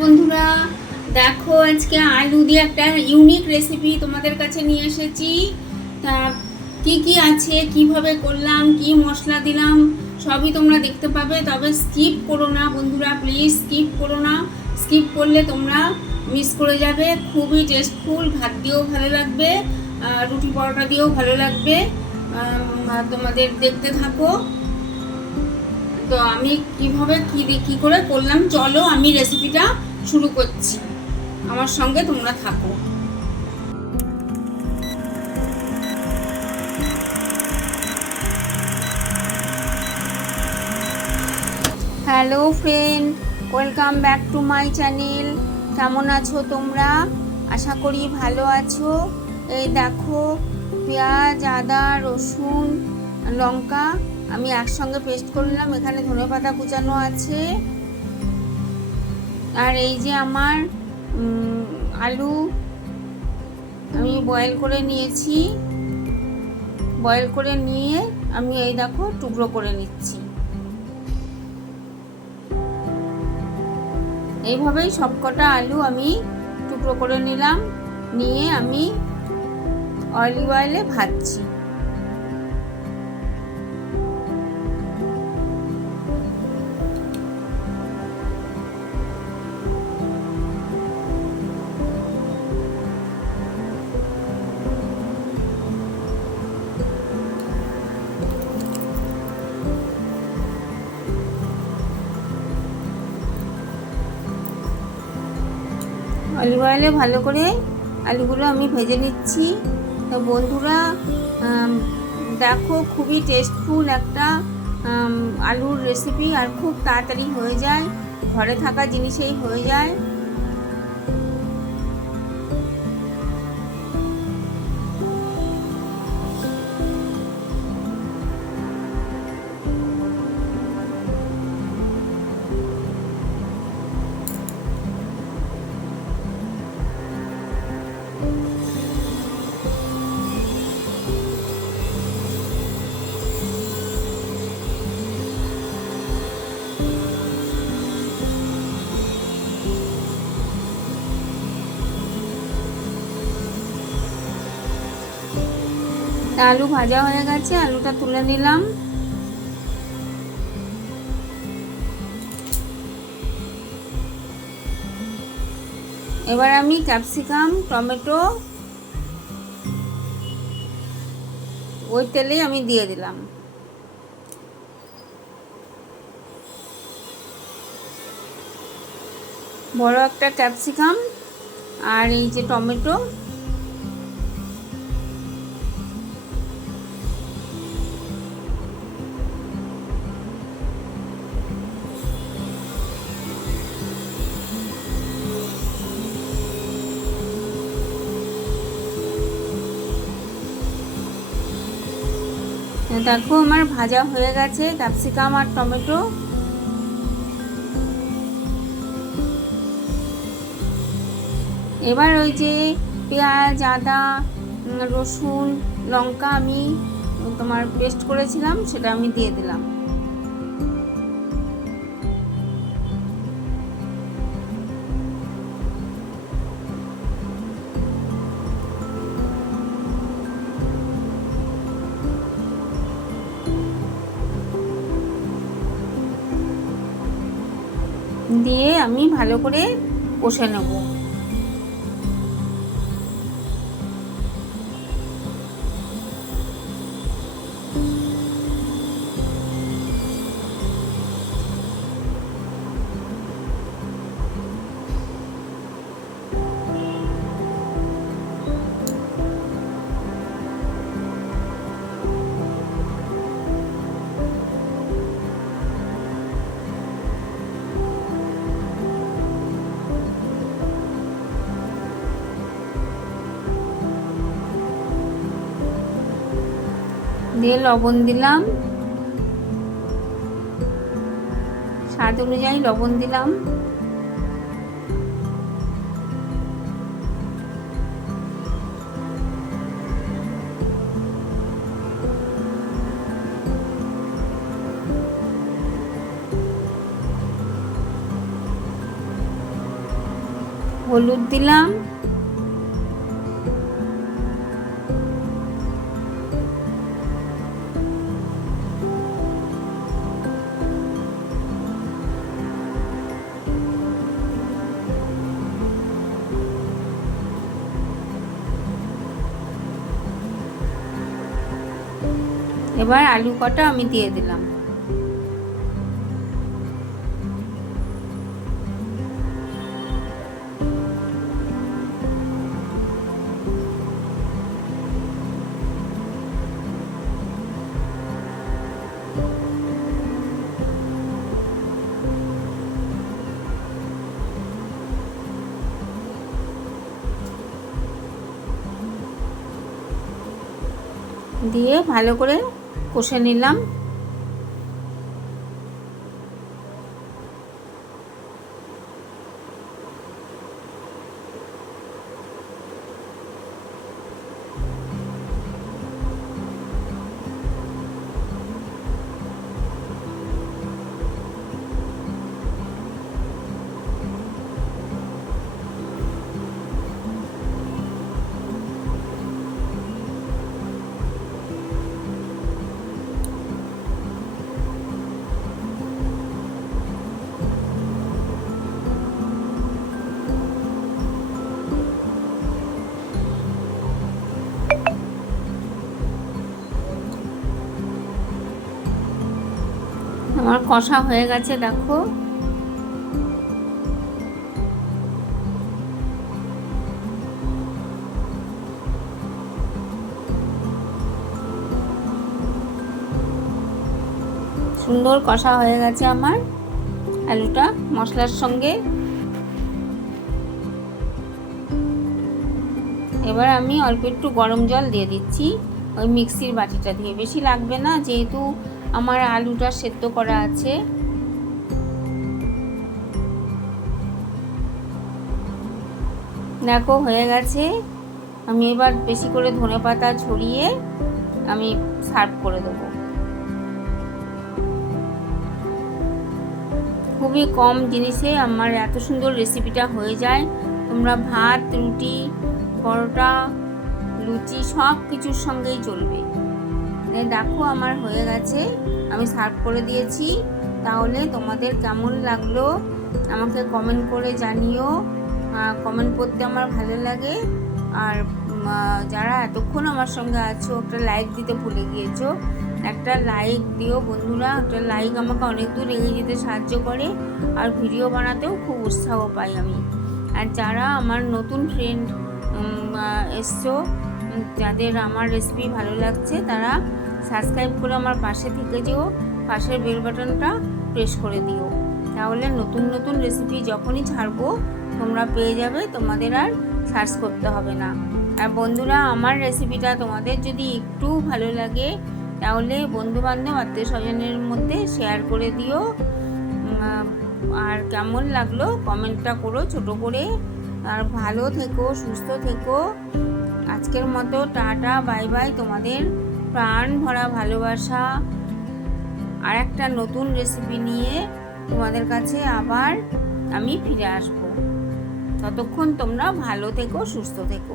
বন্ধুরা, দেখো আজকে আলু দিয়ে একটা ইউনিক রেসিপি তোমাদের কাছে নিয়ে এসেছি। তা, কি কি আছে, কীভাবে করলাম, কি মশলা দিলাম, সবই তোমরা দেখতে পাবে। তবে স্কিপ করো না বন্ধুরা প্লিজ স্কিপ করো না। স্কিপ করলে তোমরা মিস করে যাবে। খুবই টেস্টফুল ভাত দিয়েও ভালো লাগবে রুটি পরোটা দিয়েও ভালো লাগবে। তোমাদের দেখতে থাকো। তো আমি কীভাবে কি কি করে করলাম, চলো আমি রেসিপিটা শুরু করছি। আমার সঙ্গে তোমরা থাকো। Hello friend welcome back to my channel কেমন আছো তোমরা? আশা করি ভালো আছো। এই দেখো, পেঁয়াজ, আদা, রসুন, লঙ্কা আমি একসঙ্গে পেস্ট করলাম এখানে ধনেপাতা কুচানো আছে। আর এই যে আমার আলু আমি বয়েল করে নিয়েছি। বয়েল করে নিয়ে আমি এই দেখো টুকরো করে নিচ্ছি। এইভাবেই সবকটা আলু আমি টুকরো করে নিলাম। নিয়ে আমি অয়েলি অয়েলে ভাজছি। অলিভ অয়েলে ভালো করে আলুগুলো আমি ভেজে নিচ্ছি। তো বন্ধুরা দেখো খুবই টেস্টফুল একটা আলুর রেসিপি আর খুব তাড়াতাড়ি হয়ে যায়। ঘরে থাকা জিনিসেই হয়ে যায়। আলু ভাজা হয়ে গেছে, আলুটা তুলে নিলাম। এবার আমি ক্যাপসিকাম, টমেটো ওই তেলেই আমি দিয়ে দিলাম। বড় একটা ক্যাপসিকাম আর এই যে টমেটো দেখো আমার ভাজা হয়ে গেছে ক্যাপসিকাম আর টমেটো। এবার ওই যে পেঁয়াজ, আদা রসুন, লঙ্কা আমি তোমার পেস্ট করেছিলাম, সেটা আমি দিয়ে দিলাম। দিয়ে আমি ভালো করে কষে নেব। দিয়ে লবণ দিলাম। স্বাদ অনুযায়ী লবণ দিলাম। হলুদ দিলাম। এবার আলু কটা আমি দিয়ে দিলাম। দিয়ে ভালো করে কষে নিলাম। কষা হয়ে গেছে, দেখো। সুন্দর কষা হয়ে গেছে আমার আলুটা মশলার সঙ্গে। এবার আমি অল্প একটু গরম জল দিয়ে দিচ্ছি ওই মিক্সির বাটিটা দিয়ে। বেশি লাগবে না, যেহেতু আমার আলুটা সেদ্ধ করা আছে। দেখো, হয়ে গেছে। আমি এবার বেশি করে ধনে পাতা ছড়িয়ে আমি সার্ভ করে দেবো। খুবই কম জিনিসে আমার এত সুন্দর রেসিপিটা হয়ে যায়। তোমরা ভাত, রুটি, পরোটা, লুচি সব কিছুর সঙ্গেই চলবে। দেখো আমার হয়ে গেছে। আমি সার্ভ করে দিয়েছি। তাহলে তোমাদের কেমন লাগল? আমাকে কমেন্ট করে জানিও। কমেন্ট করতে আমার ভালো লাগে। আর যারা এতক্ষণ আমার সঙ্গে আছো, একটা লাইক দিতে ভুলে গিয়েছো, একটা লাইক দিও বন্ধুরা। একটা লাইক আমাকে অনেক দূর এগিয়ে যেতে সাহায্য করে। আর ভিডিও বানাতেও খুব উৎসাহ পাই আমি। আর যারা আমার নতুন ফ্রেন্ড এসছো যাদের আমার রেসিপি ভালো লাগছে, তারা সাবস্ক্রাইব করে আমার পাশে থেকে যেও, পাশের বেল বাটনটা প্রেস করে দিও। তাহলে নতুন নতুন রেসিপি যখনই ছাড়বো, তোমরা পেয়ে যাবে, তোমাদের আর সার্চ করতে হবে না। আর বন্ধুরা, আমার রেসিপিটা তোমাদের যদি একটু ভালো লাগে, তাহলে বন্ধুবান্ধব আত্মীয় স্বজনের মধ্যে শেয়ার করে দিও। আর কেমন লাগল কমেন্টটা করো ছোট করে। আর ভালো থেকো, সুস্থ থেকো। আজকের মতো টাটা, বাই বাই। তোমাদের প্রাণ ভরা ভালোবাসা আর একটা নতুন রেসিপি নিয়ে তোমাদের কাছে আবার আমি ফিরে আসব। ততক্ষণ তোমরা ভালো থেকো, সুস্থ থেকো।